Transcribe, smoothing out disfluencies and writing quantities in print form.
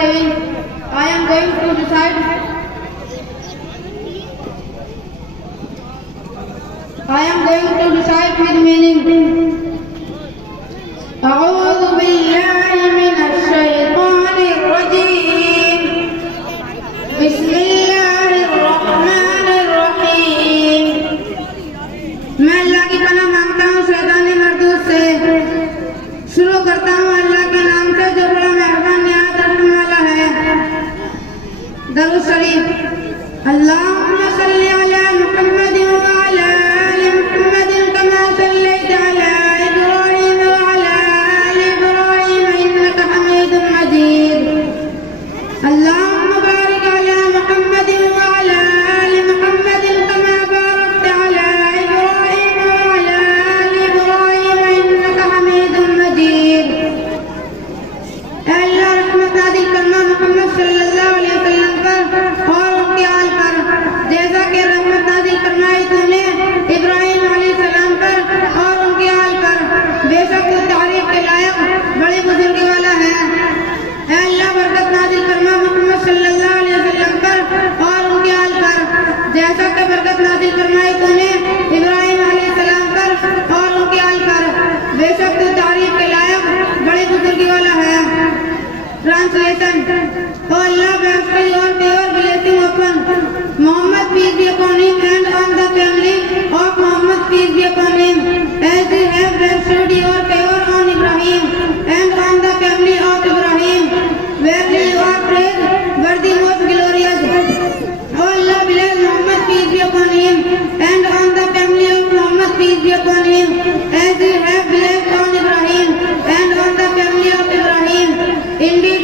saying, I am going to recite. I am going to recite with meaning. أعوذ بالله من الشيطان الرجيم. بسم الله الرحمن الرحيم. मैं अल्लाह की पनाह मांगता हूँ शैतानी मरदूद से। शुरू करता हूँ अल्लाह के नाम से जो बड़ा मेहरबान निहायत रहने वाला है। दरूद शरीफ। अल्लाहुम्मा सल्ली अला मुहम्मद व अला आलि मुहम्मद कमा सल्लैता अला इब्राहीम व अला आलि इब्राहीम इन्नका हमीदुम मजीद। अल्लाहुम्मा बारिक अला मुहम्मद व अला आलि मुहम्मद कमा बारकता अला इब्राहीम व अला आलि इब्राहीम इन्नका हमीदुम मजीद। अल्लाह रहमत नाज़िल फरमा मुहम्मद सल्लल्लाहु अलैहि वसल्लम पर और उनके आल पर, जैसा कि रहमत नाज़िल फरमाई तूने इब्राहीम अलैहिस्सलाम पर और उनके आल पर। बेशक तू तारीफ के लायक बड़ी बुजुर्गी वाला है। अल्लाह बरकत नाज़िल फरमा मुहम्मद सल्लल्लाहु अलैहि वसल्लम पर और उनके आल पर, जैसा कि बरकत नाज़िल फरमाई तूने इब्राहीम अलैहिस्सलाम पर और उनके आल पर। बेशक तू तारीफ के लायक बड़ी बुजुर्गी वाला है। Translation. Oh Allah, bless your blessing upon Muhammad, peace be upon him, and on the family of Muhammad, peace be upon him, as you have bestowed your favor on Ibrahim and on the family of Ibrahim. Verily you are praised, worthy, most glorious. Oh Allah, bless Muhammad, peace be upon him, and on the family of Muhammad, peace be upon him, as you have blessed on Ibrahim and on the family of Ibrahim. Indeed,